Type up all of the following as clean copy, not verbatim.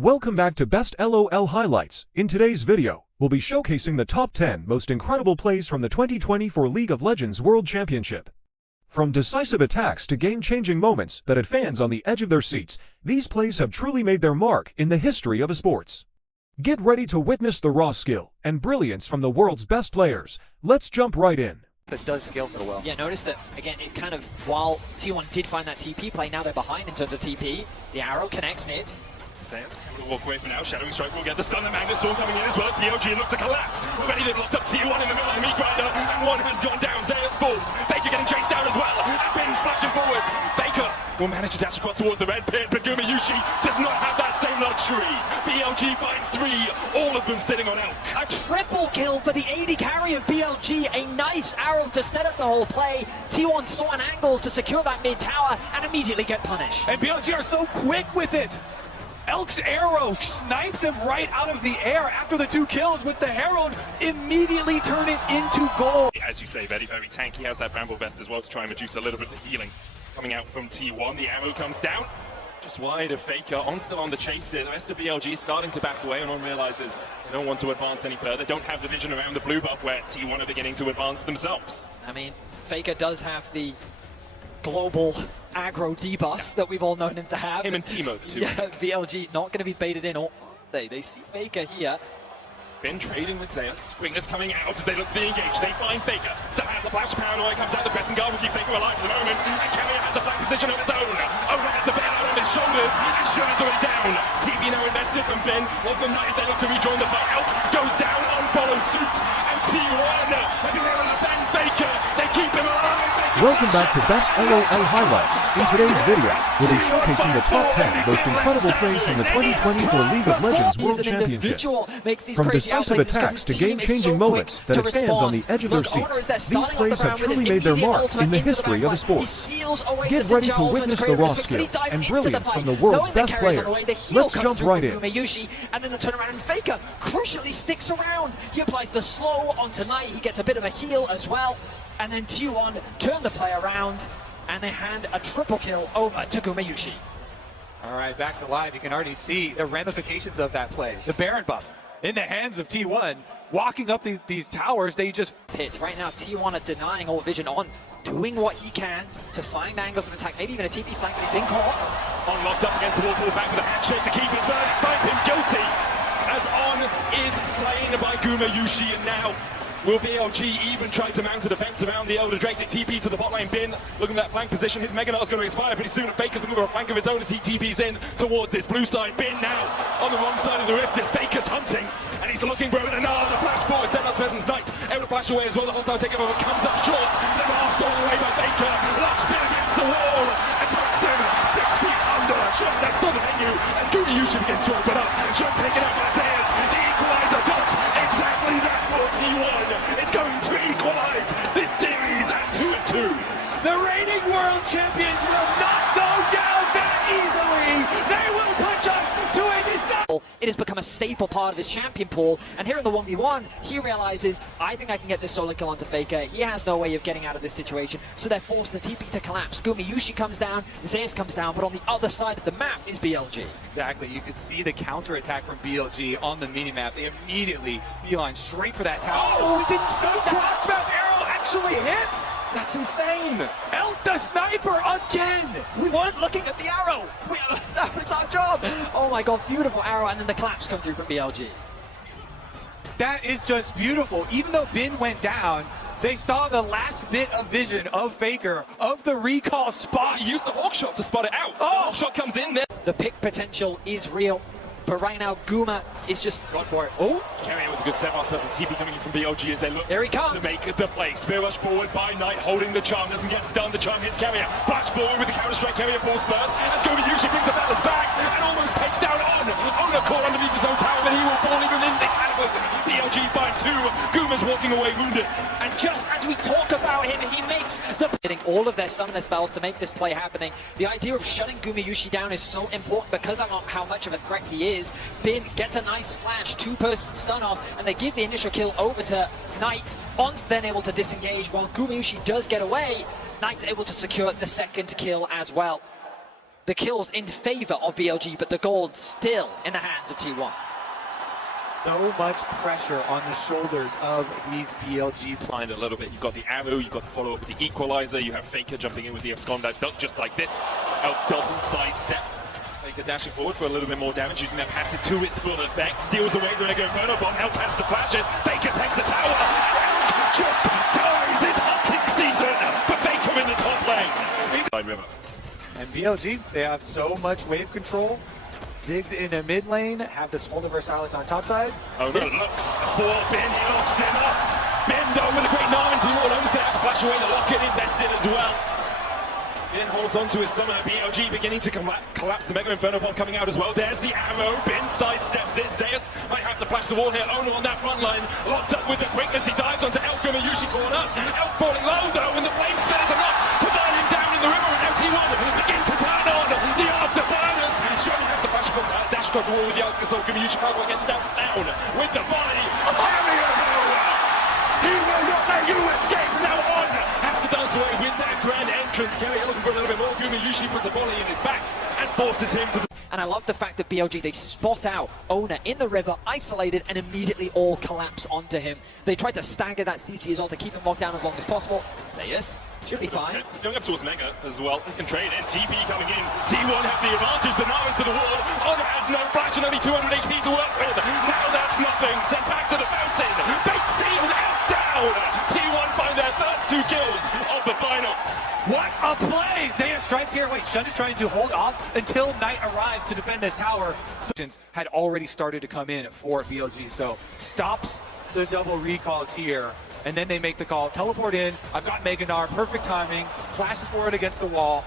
Welcome back to Best LoLHighlights. In today's video, we'll be showcasing the top 10 most incredible plays from the 2024 League of Legends World Championship. From decisive attacks to game-changing moments that had fans on the edge of their seats, these plays have truly made their mark in the history of esports. Get ready to witness the raw skill and brilliance from the world's best players. Let's jump right in. That does scale so well. Yeah, notice that, again, it kind of, while T1 did find that TP play, now they're behind in terms of TP. The arrow connects mid. We'll walk away for now. Shadowing Strike will get the stun. The Magnet Storm coming in as well. BOG look to collapse. Already they've locked up T1 in the middle of the meat grinder, and one has gone down. Zeus falls. Baker getting chased down as well. And Bin splashing forward. Baker will manage to dash across towards the red pit, but Gumayushi does not have that same luxury. BLG find 3, all of them sitting on elk. A triple kill for the AD carry of BLG. A nice arrow to set up the whole play. T1 saw an angle to secure that mid tower and immediately get punished. And BLG are so quick with it. Elk's arrow snipes him right out of the air after the 2 kills, with the Herald immediately turn it into goal. As you say, very tanky. Has that Bramble Vest as well to try and reduce a little bit of healing. Coming out from T1, the arrow comes down. Just wide of Faker, still on the chase here. The rest of BLG starting to back away, and On realizes they don't want to advance any further. Don't have the vision around the blue buff where T1 are beginning to advance themselves. I mean, Faker does have the global aggro debuff that we've all known him to have. Him and Timo too. Yeah, BLG not going to be baited in. Or they see Faker here. Been trading with Zeus. Wingers coming out as they look to be engaged. They find Faker. Somehow the flash paranoia comes out. The pressing guard will keep Faker alive for the moment. And Carrier has a flank position of its own. Owen has the bailout on his shoulders. And Shuren's already down. TB now invested from Ben. Of the Knight as they look to rejoin the fight. Elk goes down on follow suit. And T1 have been able to defend Faker. They keep him alive. Welcome back to Best LoLHighlights. In today's video, we'll be showcasing the top 10 most incredible plays from the 2024 League of Legends World Championship. From decisive attacks to game-changing moments that have fans on the edge of their seats, these plays have truly made their mark in the history of esports. Get ready to witness the raw skill and brilliance from the world's best players. Let's jump right in. And then the turnaround, and Faker crucially sticks around. He applies the slow onto Knight. He gets a bit of a heal as well. And then T1 turn the play around, and they hand a triple kill over to Gumayushi. All right, back to live. You can already see the ramifications of that play. The Baron buff in the hands of T1, walking up these towers. They just hit. Right now, T1 are denying all vision on, doing what he can to find angles of attack, maybe even a TP flank, but he's been caught. On locked up against the wall, pull back with a handshake. The keeper's verdict finds him guilty, as On is slain by Gumayushi, and now will BLG even try to mount a defense around the Elder Drake? TP to the bot lane. Bin looking at that flank position. His Mega Knot is going to expire pretty soon. Baker's looking for a flank of his own as he TPs in towards this blue side. Bin now on the wrong side of the rift. This Baker's hunting, and he's looking for it. And now the flash forward. Deadlock's presence. Knight able to flash away as well. The hostile takeover comes up short. The blast all the way by Baker. Last bit against the wall and puts him 6 feet under. Shot next on the menu, and Gumayushi begins to open up. Shot taken out by Zeus. The equalizer does exactly that for T1. It's going to equalize this series at 2-2. the reigning world champions will not go down that easily. They will push us to a decisive. It has become a staple part of his champion pool, and here in the 1v1, he realizes, I think I can get this solo kill onto Faker. He has no way of getting out of this situation, so they're forced the TP to collapse. Gumayushi comes down, Zeus comes down, but on the other side of the map is BLG. Exactly, you can see the counter attack from BLG on the minimap. They immediately beeline straight for that tower. Oh, we didn't see that! Cross-map arrow actually hit! That's insane! Elk the sniper again! We weren't looking at the arrow! That was our job! Oh my god, beautiful arrow, and then the collapse comes through from BLG. That is just beautiful. Even though Bin went down, they saw the last bit of vision of Faker, of the recall spot. He used the hawk shot to spot it out. Oh! The hawk shot comes in there. The pick potential is real, but right now Guma is just going for it. Oh! Carrying with a good set last person. TP coming in from BLG as they look there he comes. to make the play. Spear rush forward by Knight, holding the charm, doesn't get stunned. The charm hits Carrier. Flash forward with the counter strike. Carrier falls first. As Gumayushi brings the balance back and almost takes down On a call underneath his own tower, but he will fall even in the cataclysm. BLG find 2. Guma's walking away wounded. And just as we talk about him, he makes the hitting all of their summoner spells to make this play happening. The idea of shutting Gumayushi down is so important because of how much of a threat he is. Bin gets a nice flash, 2-person stun off, and they give the initial kill over to Knight. On's then able to disengage while Gumayushi does get away. Knight's able to secure the second kill as well. the kills in favor of BLG, but the gold still in the hands of T1. So much pressure on the shoulders of these BLG players. Blind a little bit. You've got the arrow, you've got the follow-up with the equalizer, you have Faker jumping in with the abscond that duck just like this. Elk doesn't sidestep. Faker dashing forward for a little bit more damage, using that passive to its full effect. Steals away the Lego Inferno Bomb. Elk has to flash it. Faker takes the tower. Elk just dies. It's hunting season for Faker in the top lane. River. And BLG, they have so much wave control. Digs in a mid lane, have the Smolder Versailles on top side. Oh, no, looks for Ben, he locks him up. Ben though with a great Narman, Team Almost going to have to flash away the lock-in, invest in as well. Ben holds on to his summer, BLG beginning to collapse, the Mega Inferno Bomb coming out as well. There's the arrow, Ben sidesteps it, Zeus might have to flash the wall here, Ono on that front line, locked up with the quickness, he dives onto Elk and Yushi corner. Elk falling low though, and the flame spitters enough to burn him down in the river, and now T1 begin to turn on the afterburners. Surely has to flash across dash across the wall with the outskirts of Yushi Chicago getting down with the body. He will not let you escape now on. Has to dance away with that grand entrance. Kelly looking for a little bit more. Yushi puts the volley in his back and forces him to. And I love the fact that BLG, they spot out Ona in the river, isolated, and immediately all collapse onto him. They tried to stagger that CC as well to keep him locked down as long as possible. Zeus should be fine. He's going up towards Mega as well. He can trade in. TP coming in. T1 have the advantage. The now into the wall. Ona has no flash and only 200 HP to work with. Now that's nothing. Sent back to the fountain. Bait sealed out down. T1 find their first 2 kills of the finals. What a play! Zeus strikes here. Wait, Shun is trying to hold off until Knight arrives to defend this tower. Had already started to come in for BLG, so stops the double recalls here. And then they make the call, teleport in. I've got Meganar, perfect timing, flashes forward against the wall.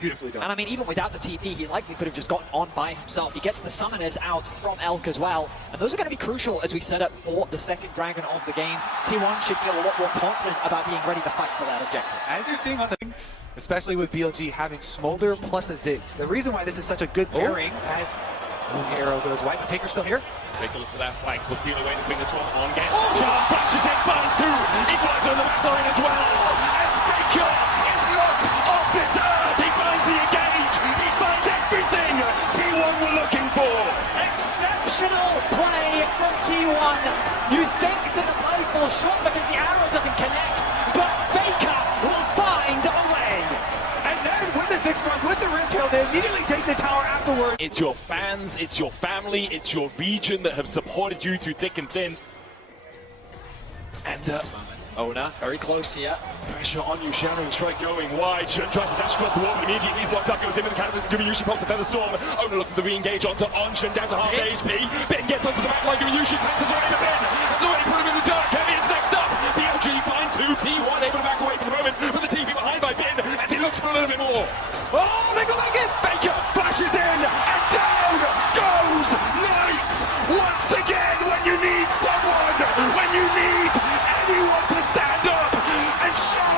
Beautifully done. And I mean, even without the TP, he likely could have just gotten on by himself. He gets the summoners out from Elk as well. And those are going to be crucial as we set up for the second dragon of the game. T1 should feel a lot more confident about being ready to fight for that objective. As you're seeing on the especially with BLG having Smolder plus a Ziggs. The reason why this is such a good pairing as the arrow goes white, but Taker's still here. Take a look for that flank. We'll see the way to bring this one on. Gets John flashes in, burns too. Equalizer on the back line as well. As Faker is knocked off this earth. He finds the engage. He finds everything T1 were looking for. Exceptional play from T1. You think that the play falls short because the arrow doesn't connect, but Faker will find a way. And then with the 6 runs, with the rip kill, they immediately take the tower afterward. It's your fans, it's your family, it's your region that have supported you through thick and thin. And Ona, very close here. Pressure on you, Sharon. Strike going wide. Tries to dash across the wall immediately. He's locked up. Goes in with the cannon. Yushi pops the Feather Storm. Ona looking to re-engage onto Onshin. Down to half HP. Ben gets onto the back line. Yushi cleanses away to Ben. Has already put him in the dark. Heavy is next up. BLG find 2. T1 able to back away for the moment. With the TP behind by Ben. As he looks for a little bit more. Oh, they go back in. Faker flashes in. And down goes Knight. Once again, when you need someone. When you need anyone to stand up and show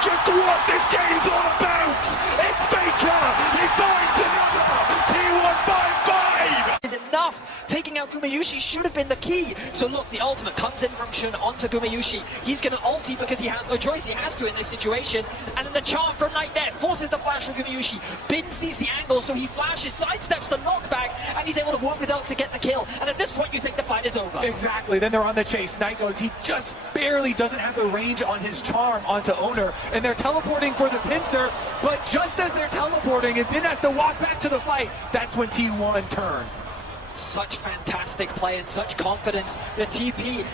just what this game's all about. It's Faker. He finds another. T1 5-5. Is enough. Taking out Gumayushi should have been the key. So look, the ultimate comes in from Shun onto Gumayushi. He's going to ulti because he has no choice. He has to in this situation. And then the charm from Knight there forces the flash from Gumayushi. Bin sees the angle, so he flashes, sidesteps the knockback, and he's able to work with Elk to get the kill. And at this point, you think the fight is over. Exactly. Then they're on the chase. Knight goes, he just barely doesn't have the range on his charm onto Owner. And they're teleporting for the pincer. But just as they're teleporting, and Bin has to walk back to the fight, that's when T1 turn. Such fantastic play and such confidence. The TP,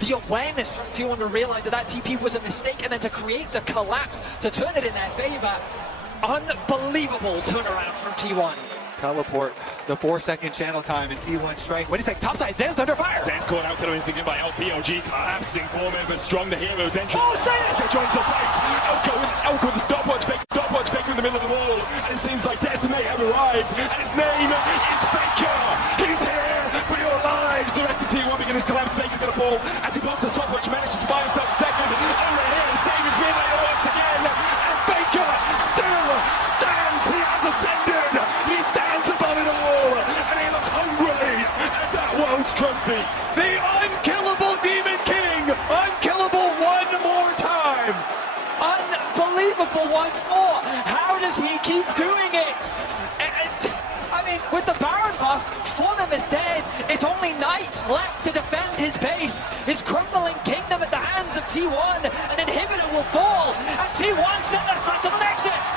the awareness from T1 to realize that that TP was a mistake and then to create the collapse to turn it in their favor. Unbelievable turnaround from T1. Teleport, the 4-second channel time, and T1 strike. Wait a second, topside, Zeus under fire! Zeus caught out, instinct by LPOG, collapsing for him, but strong the hero's entry. Oh, Zeus! They joins the fight! Elk with the stopwatch Faker in the middle of the wall, and it seems like death may have arrived, and his name is Faker! He's here for your lives! The rest of T1 begins to collapse, Faker's gonna fall, as he pops the stopwatch, manages to buy himself a second, over here, save his win once again, and Faker still stands, he has ascended, he stands above it all, and he looks hungry at that world's trophy. The unkillable Demon King! Unkillable one more time! Unbelievable once more. How does he keep doing it? is dead. It's only Knight left to defend his base. His crumbling kingdom at the hands of T1. An inhibitor will fall, and T1 set their sight to the Nexus.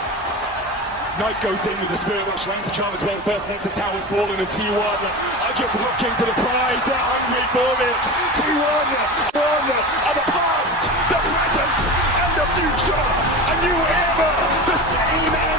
Knight goes in with the spirit of strength charm as well. First Nexus tower's fallen, and T1 are just looking for the prize. They're hungry for it. T1, one of the past, the present, and the future. A new era, the same